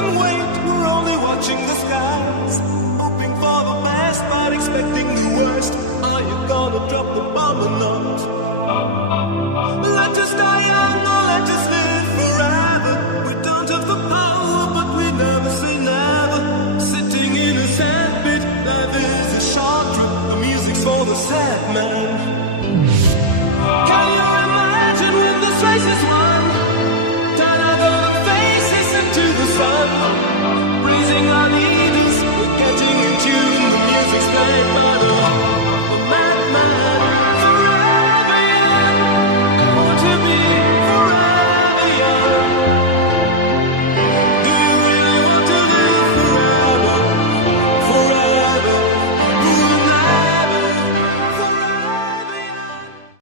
can wait, we're only watching the skies, hoping for the best but expecting the worst. Are you gonna drop the bomb or not?